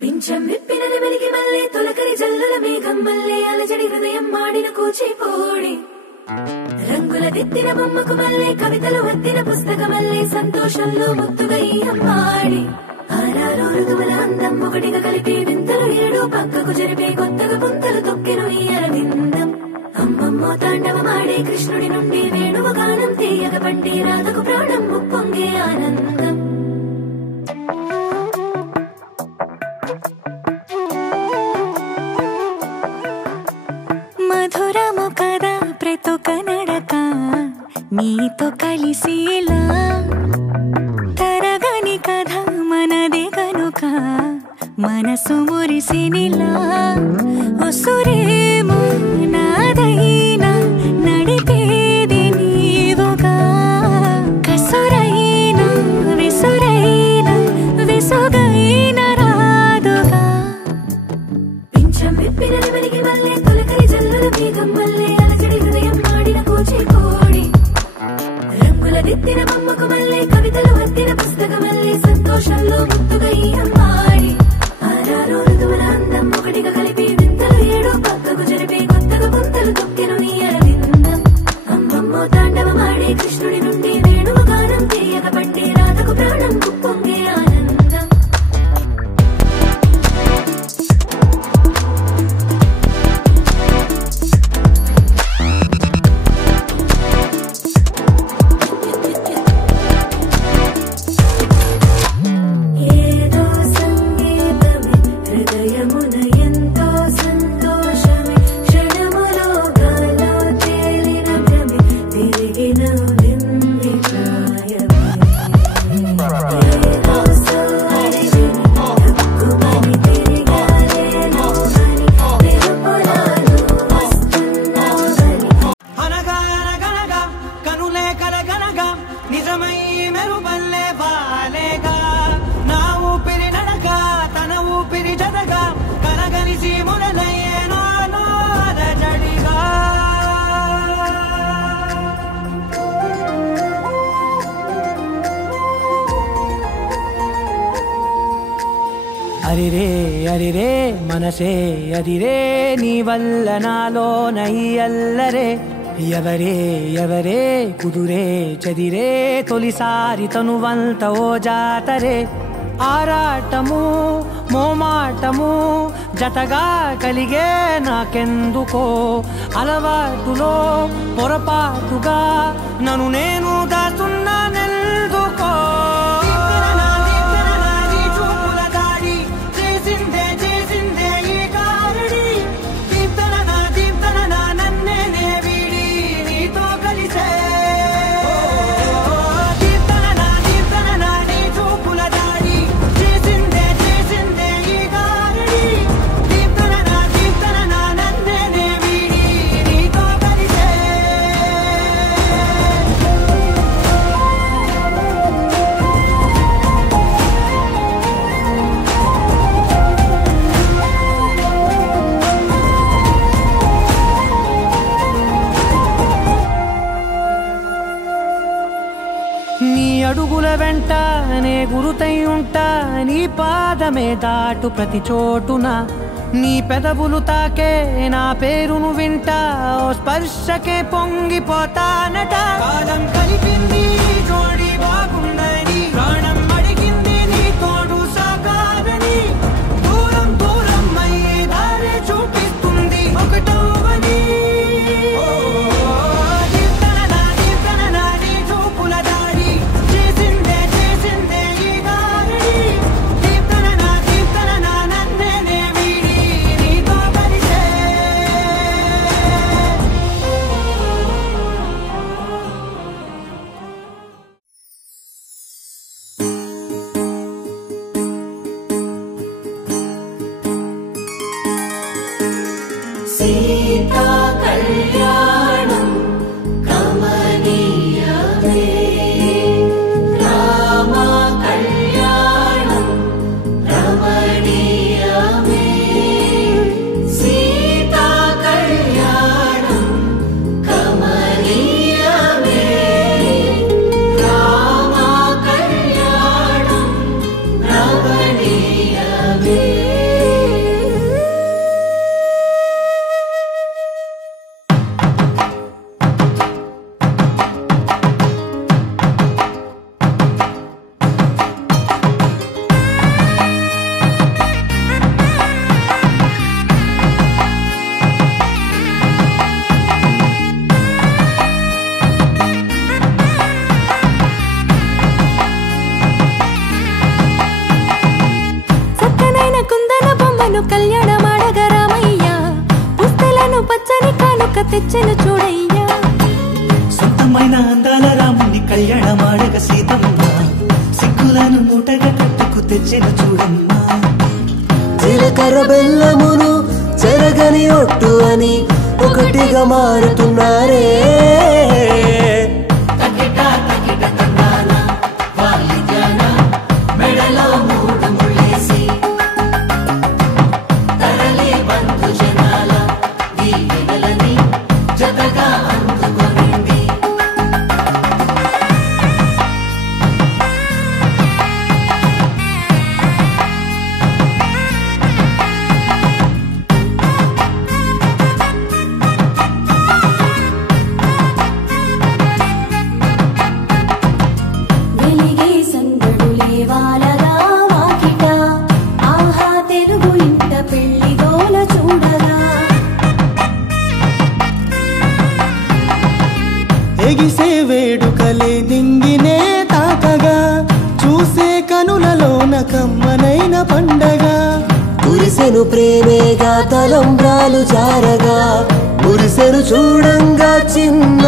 పింఛం విప్పిన నెమలికి మల్లె తొలకరి జల్లుల మేఘం మల్లె అలజడి హృదయం మాడిన కూచిపూడి రంగుల దిద్దిన బొమ్మకు మల్లె కవితలు వద్దిన పుస్తకమల్లె సంతోషంలో ముద్దుగా ఈ అమ్మాడి ఆరారు ఋతువుల అందం ఒకటిగా కలిపి వింతలు ఏడు పక్కకు జరిపే కొత్తగా పుంతలు తొక్కెను ఈ అరవిందం అమ్మమ్మో తాండవమాడే కృష్ణుడి నుండి వేణువ గానం తీయగ పండి రాధకు ప్రాణం ముప్పొంగే ఆనందం మధురము కదా ప్రతొక నడక నీతో కలిసేలా తరగని కథ మనదే కనుక మనసు మురిసినిలా ఉసురేమో నాదైనా నడిపేది నీవుగా కసురైనా విసురైనా విసుగైన రాదుగా పింఛం విప్పిన నెమలికి మల్లె తొలకరి జల్లుల మేఘం మల్లె అలజడి హృదయం మాడిన కూచిపూడి రంగుల దిద్దిన బొమ్మకు మల్లె కవితలు వద్దిన పుస్తకమల్లె సంతోషంలో ముద్దుగా ఈ అమ్మాడి ఆరారు ఋతువుల అందం ఒకటిగా కలిపి వింతలు ఏడు పక్కకు జరిపే కొత్తగా పుంతలు తొక్కెను ఈ అరవిందం అమ్మమ్మో తాండవమాడే కృష్ణుడి నుండి వేణువ గానం తీయగ పండి రాధకు ప్రాణం ముప్పొంగే ఆనందం ఏదో సంగీతమే హృదయమున ఎంతో సంతోషమే క్షణములో గాలో తేలిన భ్రమే తిరిగిన నింది ప్రాయమే ఏదో సోడిని తక్కువని తిరిగాలేను అని నిరుపులాలు వస్తున్నావని అనగనగనగా కనులే కలగనగా నిజమై మెరుపల్లే బాలేగా నా ఊపిరి నడక తన ఊపిరి జతగా కలగలిసి మొదలయ్యేనో అలజడిగా అరిరే అరిరే మనసే అరిరే నీ వల్ల నాలో నై అల్లరే ఎవరే ఎవరే కుదురే చదిరే తొలిసారి తనువంత ఓ జాతరే ఆరాటము మోమాటము జతగా కలిగే నాకెందుకో అలవాటులో పొరపాటుగా నన్ను నేను దాస్తున్నానెందుకో నీ అడుగుల వెంట నే గురుతై ఉంటా నీ పాదమే దాటు ప్రతి చోటున నీ పెదవులు తాకే నా పేరును వింటా ఓ స్పర్శకే పొంగిపోతానట కాలం కలిపింది జోడి బాగుందని ప్రాణం అడిగింది నీ తోడు సాగాలని దూరం దూరం అయ్యి దారి చూపిస్తుంది ఒకటవని సీతా కళ్యాణం కమనీయమే రామ కళ్యాణం రమణీయమే సీతా తెచ్చెను చూడయ్యా. సొంతమైన అందాల రాముని కళ్యాణమాడగ సీతమ్మ సిగ్గులను మూటగా కట్టుకు తెచ్చెను చూడమ్మా. జీలకర్ర బెల్లమును చెరగని ఒట్టు అని ఒకటిగా మారుతున్నారే. ఎగిసే వేడుకలే నింగినే తాకగా చూసే కనులలోన కమ్మనైన పండగ. కురిసెను ప్రేమేగా తలంబ్రాలు జారగా మురిసెను చూడంగా చిన్న